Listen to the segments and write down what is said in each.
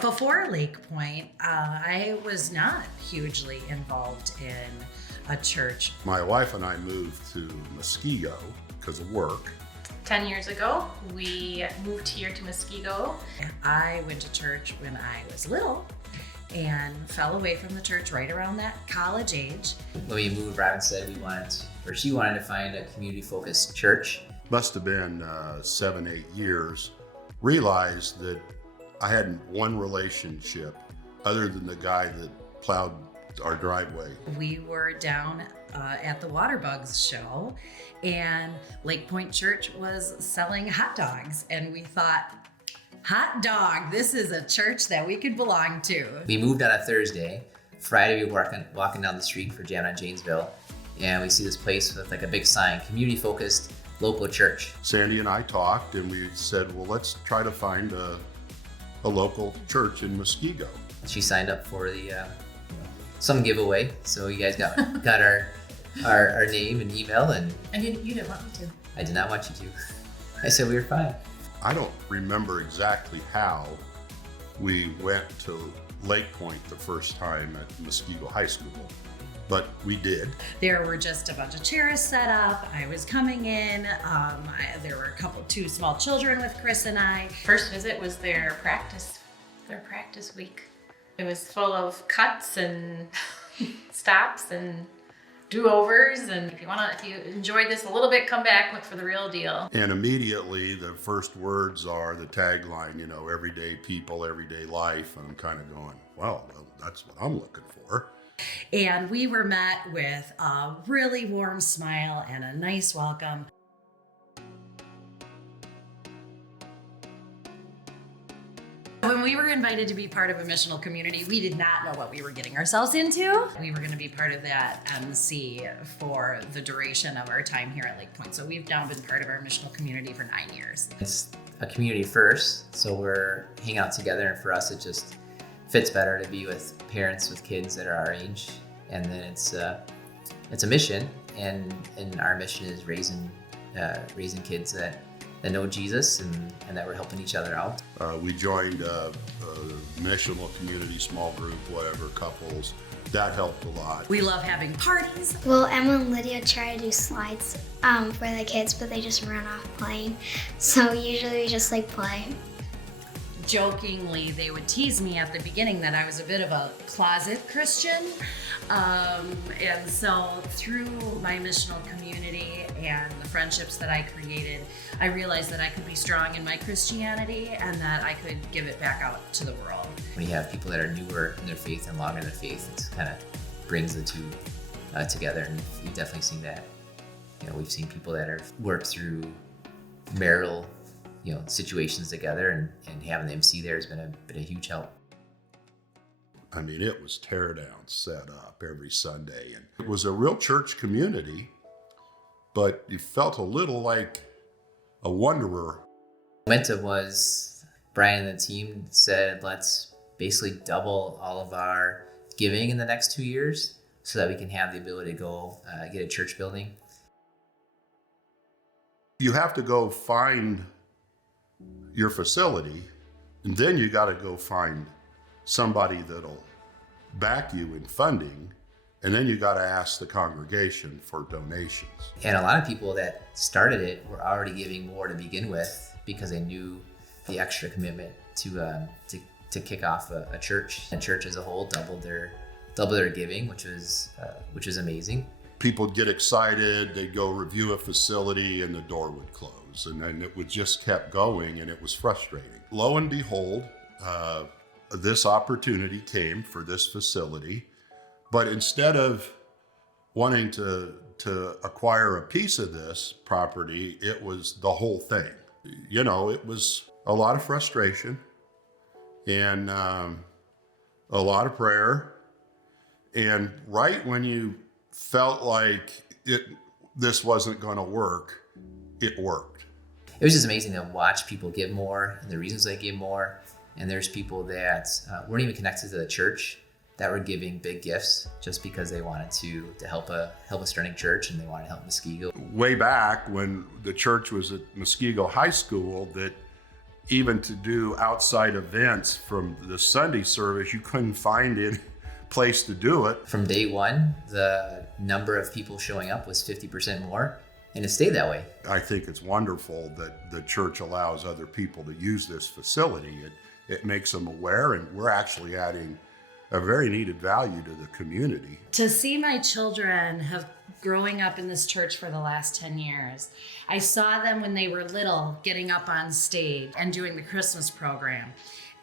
Before Lakepoint, I was not hugely involved in a church. My wife and I moved to Muskego because of work. 10 years ago, we moved here to Muskego. I went to church when I was little and fell away from the church right around that college age. When we moved, Robin said she wanted to find a community-focused church. Must have been 7-8 years. Realized that I hadn't one relationship other than the guy that plowed our driveway. We were down at the Waterbugs show, and Lakepoint Church was selling hot dogs, and we thought, hot dog, this is a church that we could belong to. We moved on a Thursday. Friday, we were walking down the street for Jam on Janesville, and we see this place with like a big sign, community-focused local church. Sandy and I talked, and we said, well, let's try to find a local church in Muskego. She signed up for the some giveaway, so you guys got our name and email, and You didn't want me to. I did not want you to. I said we were fine. I don't remember exactly how we went to Lakepoint the first time at Muskego High School, but we did. There were just a bunch of chairs set up. I was coming in. There were two small children with Chris and I. First visit was their practice week. It was full of cuts and stops and do-overs, and if you enjoyed this a little bit, come back, look for the real deal. And immediately the first words are the tagline, everyday people, everyday life. And I'm kind of going, well, that's what I'm looking for. And we were met with a really warm smile and a nice welcome. When we were invited to be part of a missional community, we did not know what we were getting ourselves into. We were going to be part of that MC for the duration of our time here at Lakepoint. So we've now been part of our missional community for 9 years. It's a community first, so we're hanging out together, and for us it just fits better to be with parents with kids that are our age. And then it's a mission, and our mission is raising kids that know Jesus and that we're helping each other out. We joined a missional community, small group, whatever, couples. That helped a lot. We love having parties. Well, Emma and Lydia try to do slides for the kids, but they just run off playing. So usually we just play. Jokingly, they would tease me at the beginning that I was a bit of a closet Christian. And so through my missional community and the friendships that I created, I realized that I could be strong in my Christianity and that I could give it back out to the world. When you have people that are newer in their faith and longer in their faith, it kind of brings the two together, and we've definitely seen that. We've seen people that have worked through marital situations together, and having the MC there has been a huge help. I mean, it was tear down, set up every Sunday, and it was a real church community, but you felt a little like a wanderer. Momentum was, Brian and the team said, let's basically double all of our giving in the next 2 years so that we can have the ability to go get a church building. You have to go find your facility, and then you got to go find somebody that'll back you in funding, and then you got to ask the congregation for donations. And a lot of people that started it were already giving more to begin with because they knew the extra commitment to kick off a church. And church as a whole doubled their giving, which was amazing. People would get excited, they'd go review a facility, and the door would close. And then it would just kept going, and it was frustrating. Lo and behold, this opportunity came for this facility. But instead of wanting to acquire a piece of this property, it was the whole thing. It was a lot of frustration and a lot of prayer. And right when you felt like this wasn't going to work, it worked. It was just amazing to watch people give more and the reasons they give more. And there's people that weren't even connected to the church that were giving big gifts just because they wanted to help a starting church, and they wanted to help Muskego. Way back when the church was at Muskego High School, that even to do outside events from the Sunday service, you couldn't find any place to do it. From day one, the number of people showing up was 50% more, and it stayed that way. I think it's wonderful that the church allows other people to use this facility. It makes them aware, and we're actually adding a very needed value to the community. To see my children have growing up in this church for the last 10 years, I saw them when they were little getting up on stage and doing the Christmas program.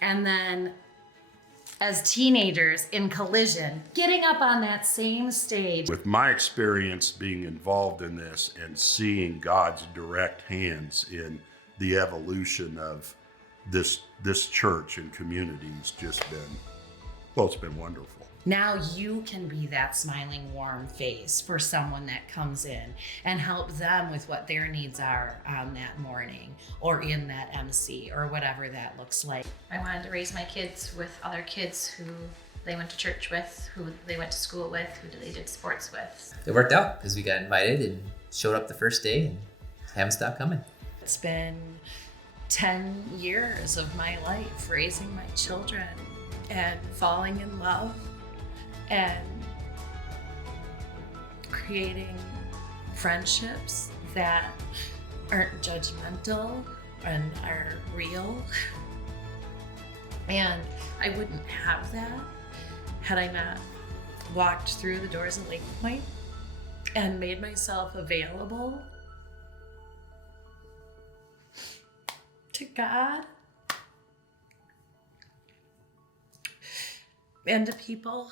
And then as teenagers in Collision, getting up on that same stage. With my experience being involved in this and seeing God's direct hands in the evolution of this church and community, has just been, well, it's been wonderful. Now you can be that smiling, warm face for someone that comes in and help them with what their needs are on that morning or in that MC or whatever that looks like. I wanted to raise my kids with other kids who they went to church with, who they went to school with, who they did sports with. It worked out because we got invited and showed up the first day and haven't stopped coming. It's been 10 years of my life raising my children and falling in love and creating friendships that aren't judgmental and are real. And I wouldn't have that had I not walked through the doors of Lakepoint and made myself available to God and to people.